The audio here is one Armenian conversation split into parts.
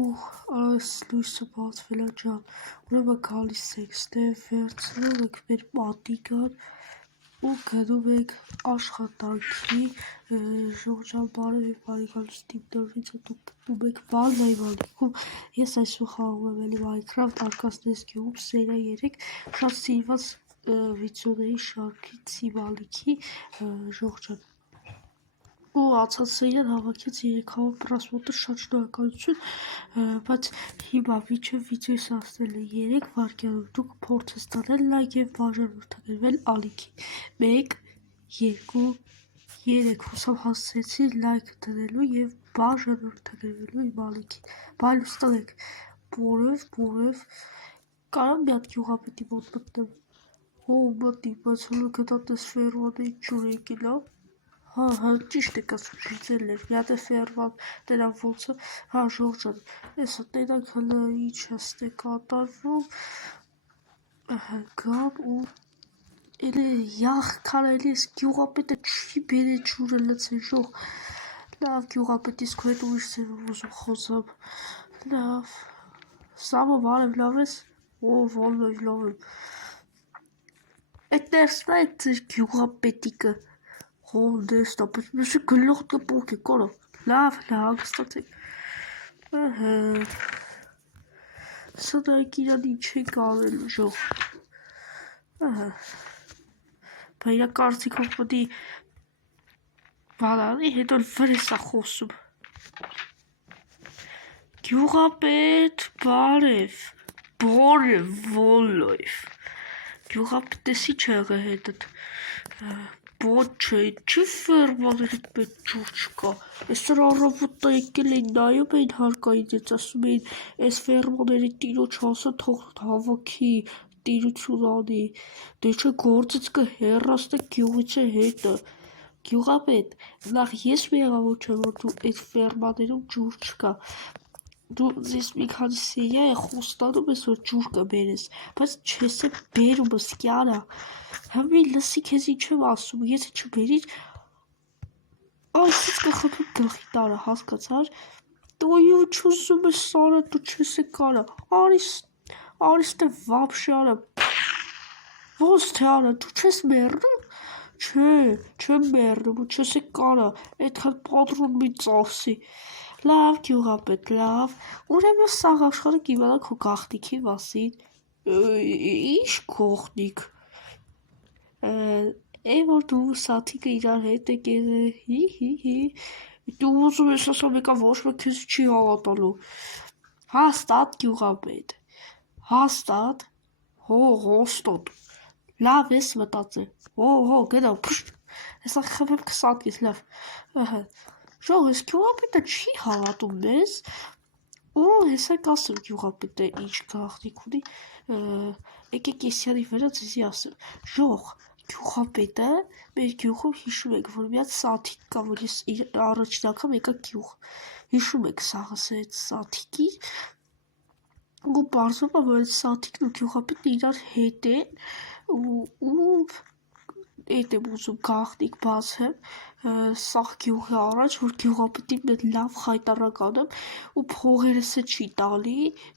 այս լույսը բացվել է ջան, ուրեմն գալիս եք, ստեղ վերցնում եք մեր պատիկան ու գնում եք աշխատանքի, ժողջան բարև և բարեկալուց դիմդորվից ու դուք գնում եք բանվայի բալիքում, ես այսօր խաղում եմ էլի Minecraft արկածնես գյուղում սերա 3, շատ սիրված վիդեոների շարքից իմ ժողջան ու ացած սերիան հավաքեց 340 շատ շնորհակալություն, բայց հիմա մինչև վիդեոս հասնել է 3 վայրկյանում, դուք փորձ տանել լայք և բաժանորդագրվել ալիքին, 1, 2, 3, հուսով հասցրեցի լայք դնելու և բաժանորդագրվելու իմ ալիքին, բայլուց տանեք, բորև, կարամ մի հատ գյուղապետի մոտ մտնեմ, մտնի, բայց հոլը գտատես ֆերմաների ջուր եկի լավ, հա, ճիշտ եք ասում, շիծել էր, մի հատ է ֆերման, տենան ոնցը, հա, ժողջան, էսա տենանք հլը ինչ հստ է կատարվում, գամ ու էլի յախքան էլի ես գյուղապետը չի բեր է ջուրը լծեն ժող, լավ գյուղապետ իսկ հետ ուրիշ ձևով ուզում խոսամ, լավ, Սամո բարև լավ ես, վոլնով լավ եմ, էտ ներսնա էտ ձեր գյուղապետիկը, դեսնա, բայց մեսի գլող տպոք է կարա, լավ, հանգստացեք, սա նայք իրան ինչ ենք անելու ժող, բա իրա կարծիքով պտի բանանի, հետո վրես է խոսում, գյուղապետ, բարև, վոլոյվ, գյուղապետես ինչ եղը հետըտ, Ոչ չէ, չի ֆերմաներիդ պետ ջուր չկա, այսօր առավոտը եկել էին նայում էին հարկային ես ասում էին, այս ֆերմաների տիրոջ հասը թող հավաքի, տիրություն անի, դե չէ գործից կհեռացնեք գյուղից է հետը, գյուղապետ, նախ ես մեղավոր չեմ, որ դու այդ ֆերմաներում ջուր չկա, դու ձեզ մի քանի սերիա է խոստանում ես, որ ջուր կբերես, բայց չես է բերում սկյարա, համի լսի քեզ ինչ եմ ասում, եթե չբերիր, այսից կխփում գլխի տարը, հասկացար, դու ինչ ուզում ես արա, դու չես է կարա, արիս թե վաբշե արա, ոնց թե արա, դու չես մեռնում, չեմ մեռնում ու չես է կարա, այդքան պատրոն մի ծախսի, լավ գյուղապետ, լավ, ուրեմն սաղ աշխարհը կիմանա քո գաղտնիքի մասին, ինչ գողնիկ, որ դու սաթիկը իրար հետ եք հի, դու ուզում ես ասա մեկա ոչ մեկ քեզ չի հավատալու, հաստատ գյուղապետ, հաստատ, հոստոտ, լավ ես մտածել, գնա, հեսա խմեմ 20 կես, լավ, ժող, ես գյուղապետը չի հավատում մեզ, ու հեսա կասեմ գյուղապետը ինչ գաղտնիք ունի, եկեք եսյանի վրա ձեզի ասեմ, ժող, գյուղապետը մեր գյուղում հիշում եք, որ մի հատ սաթիկ կա, որ ես առաջին անգամ եկա գյուղ, հիշում եք սաղս այդ սաթիկի, ու պարզվում է, որ այդ սաթիկն ու գյուղապետն իրար հետ են, ու էդ եմ ուզում գաղտնիք բացեմ, սաղ գյուղի առաջ, որ գյուղապետին մետ լավ խայտարակ անեմ ու փողերս է չի տալի,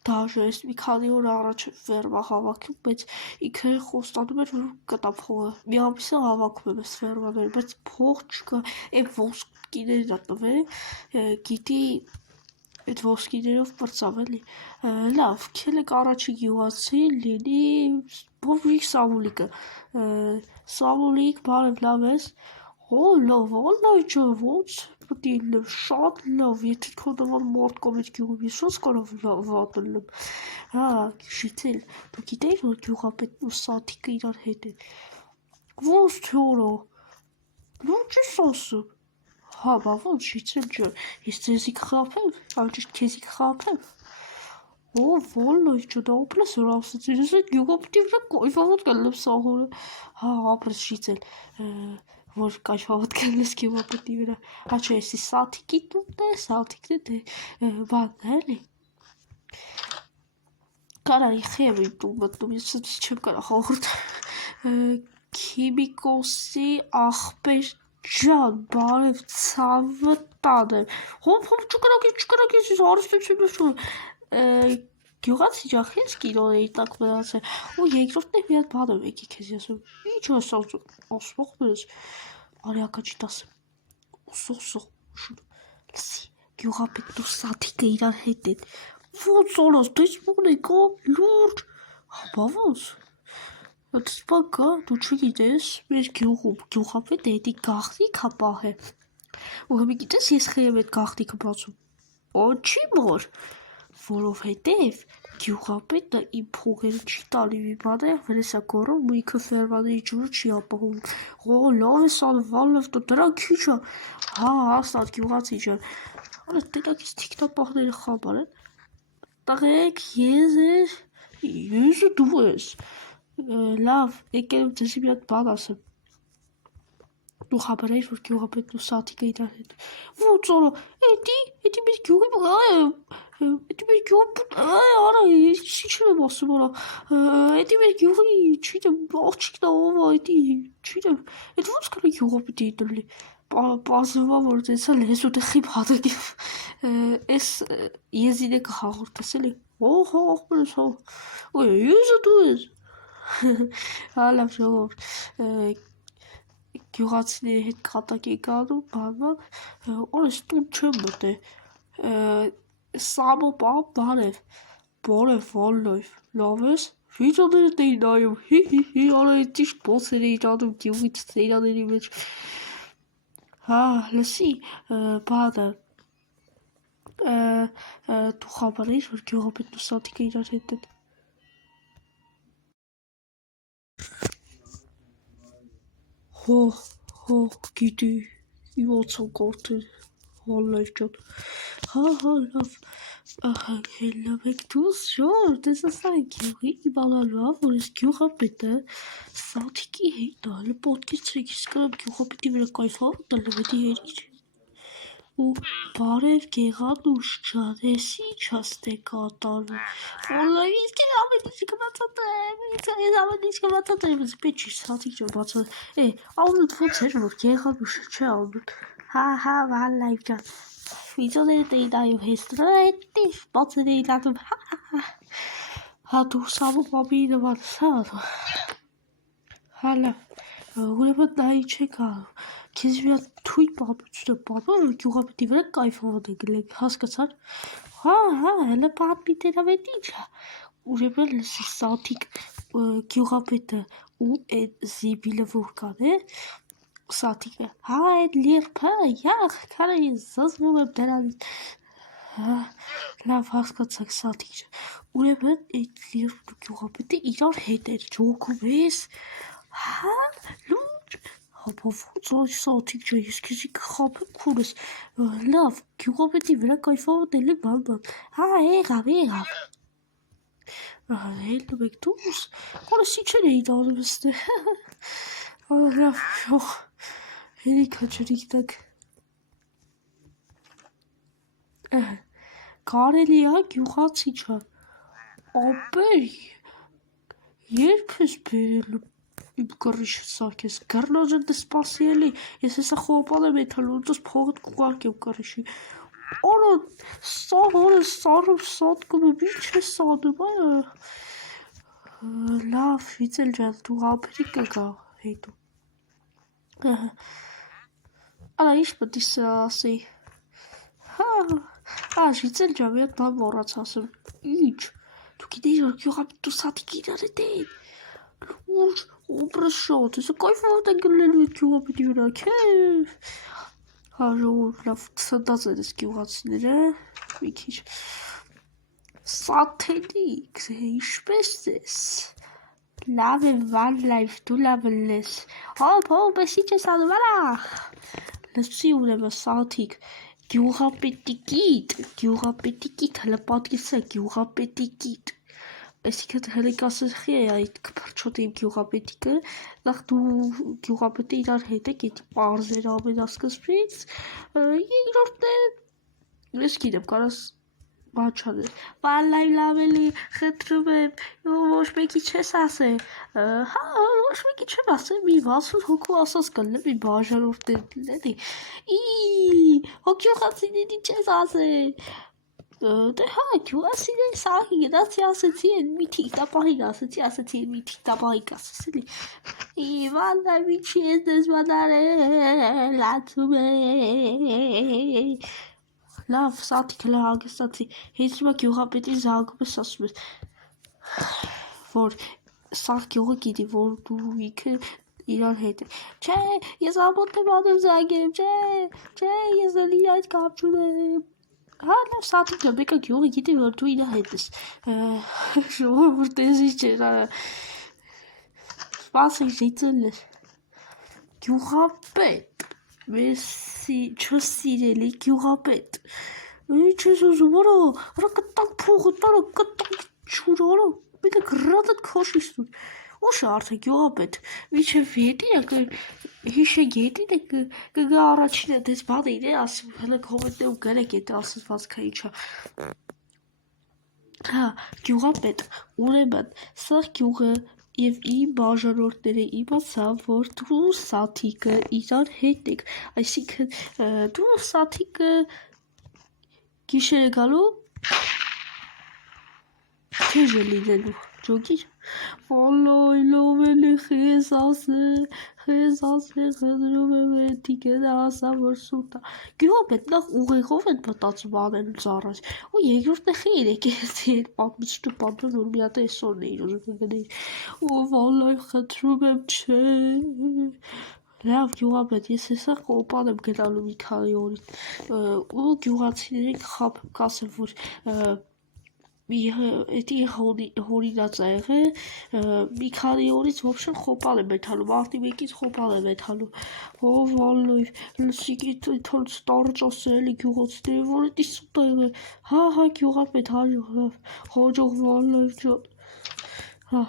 դաժը ես մի քանի օր առաջ ֆերմա հավաքում, բայց ինքը խոստանում էր, որ կտա փողը, մի ամիսը հավաքում եմ ես ֆերմաները, բայց փող չկա, այդ ոսկիներն ա տվել, գիտի այդ ոսկիներով պրծավ էլի, լավ, քելեք առաջի գյուղացի, լինի, բովրիկ Սամուլիկը, Սամուլիկ, բարև լավ ես, լավ, ջա, ոնց պտի լավ, շատ լավ, եթե քո նման մարդ կա մեր գյուղում, ես ոնց կարող վատ լնեմ, հա, շիծել, դու գիտեիր, որ գյուղապետն ու սաթիկը իրար հետ են, ոնց թե օրա, ոնց ես ասում, հա, բա ոնց շիծել ջան, ես ձեզի կխապեմ, անջիշտ քեզի կխապեմ, վոլնոյ ջան, ապրես որ ասացիր, ես այդ գյուղապետի վրա կայֆավոտ կլնեմ սաղորը, հա, ապրես շիծել, որ կայֆավոտ կլնես գյուղապետի վրա, հա չէ, եսի սաթիկի տունն է, սաթիկն է, դե, բանն է, էլի, կարա իխի եմ իմ տուն մտնում, ես չեմ կարա խաղորդ, քիմիկոսի աղբեր ջան, բարև ցավը տանեմ։ Հոп չկրակես, հարստությունս շուտ։ Գյուղացի ջան, քեզ կինոն էի տակ մնացել։ Ու երկրորդն է մի հատ բան եմ եկի քեզ ասում։ Ինչ ես ասում ես։ Արիակաչի տասը։ Սող շուտ։ Լսի, գյուղապետն ու սաթիկը իրար հետ են։ Ոնց օրս, դες մոն եկա, լուրջ։ Հապա ոնց։ Դες կա, դու չգիտես, մեր գյուղում գյուղապետը հետի գաղտնիք հա պահե։ Ու հիմի գիտես ես խի եմ այդ գաղտնիքը բացում։ Ոչի մոր։ Որովհետև գյուղապետը իմ փողերը չի տալի մի բան է, վրես է գոռում ու ինքը ֆերմաների ջուրը չի ապահովում։ Լավ ես անում, վալավ դրա քիչ է։ Հա, հաստատ գյուղացի ջան։ Արա տենակ ես թիկնապահները խաբար են։ Տղեկ, ես դու ես։ Լավ, եկել եմ ձեզի մի հատ բան ասեմ։ Դու խաբար էիր, որ գյուղապետն ու սաթիկը իրար հետ։ Ոնց օրա, էդի մեր գյուղի արա, ինչ եմ ասում օրա, էդի մեր գյուղի, չգիտեմ, աղջիկն ով է, էդի, չգիտեմ, էդ ոնց կլի գյուղապետի դլի, պազվա, որ դեցա լեզու տխիբ հատակի, ես եզին է կհաղորդես էլի, հաղորդում ես, եզը դու ես, հալավ ժողով, գյուղացիների հետ կատակ եք անում, բանման, օրես տուն չեմ մտե, սամո պան բարև, վալլայվ, լավ ես, վիճաներդ էի նայում, հի, արա է ճիշտ բոցեր էի անում գյուղից ծերաների մեջ, հա, լսի, բանը, դու խաբար էիր, որ գյուղապետն ու սաթիկը իրար հետ են, գիտի, իմ ոցան կորթել, վալլայվ ջան, հա, լավ, լավ եք դուս ժոր, դես ասա գյուղի իմանալվա, որ ես գյուղապետը սաթիկի հետ ալը պոտքեցրեք, ես կրամ գյուղապետի վրա կայֆավ տլվետի հերիչ, ու բարև գեղանուշ ջան, ես ինչ աստ է կատարում, վալլայվ ես կեր ամեն ինչ կմացատեմ, ես պետ չի սաթիկ ջան բացատ, անունդ ոնց էր, որ գեղանուշը չէ անուն, հա, վալլայվ ջան, վիդյոներդ էի նայում հեստրա, էդի բացեր էի նատում, հա, դու սամու մամիի նման, հա, լավ, ուրեմն նա ինչ եք անում, քեզ մի հատ թույն պատմություն եմ պատմում, որ գյուղապետի վրա կայֆավոտ է գլեք, հասկացար, հա, հելը պատմի տերավետ ինչ է, ուրեմն լսի սաթիկ գյուղապետը ու այդ զիբիլը որ կան է, սաթիկը, հա, այդ լիրպը, յախ, քարը ես զզվում եմ դրանից, լավ հասկացակ սաթիկ ջան, ուրեմն այդ լիրպն ու գյուղապետը իրար հետ էր, ջոքում ես, հա, լուրջ, հապա ոնց այս սաթիկ ջան, ես քեզի կխաբեմ քուրս, լավ, գյուղապետի վրա կայֆավոտ էլի բան, հա, եղավ, հելնում եք դուրս, որս իչեր էի դանում եստե, լավ, հերիքա ջրիկտակ, կարելի է գյուղացի ջան, ապեր, երբ ես բերելու իմ կռիշը սարքես, գրնաժն դե սպասի էլի, ես հեսա խոպան եմ եթալ, ոնցս փողդ կուղարկ եմ կռիշի, արա, սարում սատկում եմ, ինչ ես սանում, լավ, վիծել ջան, դու ապերի կգա հետում, արա, ինչ պետ ես ասեի, վիծել ջան, մի հատ բան մոռաց ասեմ, ինչ, դու գիտեի, որ գյուղապետն ու սաթիկը իրար հետ են, լուրջ, օպրաշոտ, հեսա կայֆավոտ են գլելու այդ գյուղապետի վրա, քեվ, հա, ժողով, լավ, ծնդած են ես գյուղացիները, մի քիչ, սաթենիք, ինչպես ես, լավ է վալլայվ, դու լավ լես, հոպ, ես ինչ ես անում, արա, լսի ուրեմն սաթիկ, գյուղապետի կիտ, հլը պատկեսա գյուղապետի կիտ, այսինքն հլեք ասխի է այդ կպրչոտ իմ գյուղապետիկը, նախ դու գյուղապետը իրար հետ եք, էդ պարզեր ամեն ասկսպից, երկրորդն է, ես գիտեմ, կարաս Բաչանը վալայ լավելի խնդրում եմ ոչ մեկի չես ասել հա ոչ մեկի չեմ ասել մի 60 հոգու ասած կլինի մի բաժանորդներ լինի հո գյուղացիների չես ասել դե հա գյուղացիների սահի գնացի ասեցի մի թիկտապահիկ ասեցի մի թիկտապահիկ ասեցի վալայ մի չի ես դեսմանարել լացում է լավ սատիկը լավ հագստացի հետո գյուղապետին զանգում ես ասում ես որ սա գյուղը գիտի որ դու ինքը իրար հետ չէ ես ամոթ եմ անում զանգեմ չէ ես էլի այդ կապ չունեմ հա լավ սատիկը մեկը գյուղը գիտի որ դու իրա հետ ես ժողովուրդի չէ սպասի ժիծել գյուղապետ Մեսի չսիրելի գյուղապետ Ինչ ես ուզում արա կտակ փողը տարա կտակ չուր արա մեկը գրածդ քաշիս ուշ արդեն գյուղապետ միջև ետինը հիշեք ետինը կգա առաջինը դες բան իրե ասում հələ կոմենտներում գրեք եթե ասվածքա ինչա հա գյուղապետ ուրեմն սա գյուղը Եվ իմ բաժանորդները իմացան, որ դու սաթիկը իրար հետ եք, այսինքն դու սաթիկը գիշեր է գալու, քեզ է լինելու, ջոգիր, վալայ լավ էլի խես ասել, խնդրում եմ էդի գնա ասա, որ սուտ է, գյուղապետ նախ ուղեղով են մտածում անելուց առաջ, ու երկրորդ նխի երեք էսի են պատմիչտու պատմում, որ մի հատ էսորն էիր ուզում գնեիր, ու վալայ խնդրում եմ չէ, լավ գյուղապետ, ես հեսա կոպան եմ գնալու մի քանի օրին, ու գյուղացիներին խապ կասեմ, որ Էդի հորինած ա եղել մի քանի օրից ոբշեն խոպալ եմ եթալու մարտի մեկից խոպալ եմ եթալու հով վալայվ լսիկի թորց տարջ ասել էլի գյուղացիների որ էդի սուտ ա եղել հա գյուղապետ հաջող վալայվ ջան հա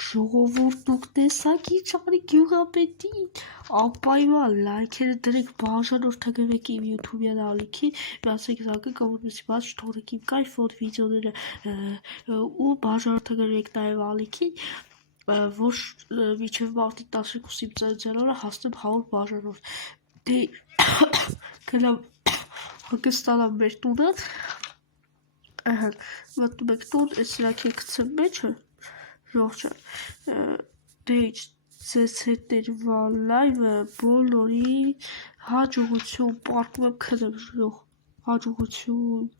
ժողովուրդ դուք տեսակ ինչ արի գյուղապետին անպայման լայքերը դրեք բաժանորդագրվեք իմ յութուբյան ալիքին միացեք զանգը կամ որպեսզի բաց չթողնեք իմ կայֆոտ վիդեոները ու բաժանորդագրվեք նաև ալիքին որ մինչև մարտի 12-ի ծննդյան օրը հասնեմ 100 բաժանորդ դե գնամ հանգստանամ մեր տունը մտնում եք տուն այս սրակի գցեմ մեջը Ժողջը, դե ինչ ձեզ հետ էր վալայվը բոլորի հաջողություն պարկում եմ քնեմ ժող հաջողություն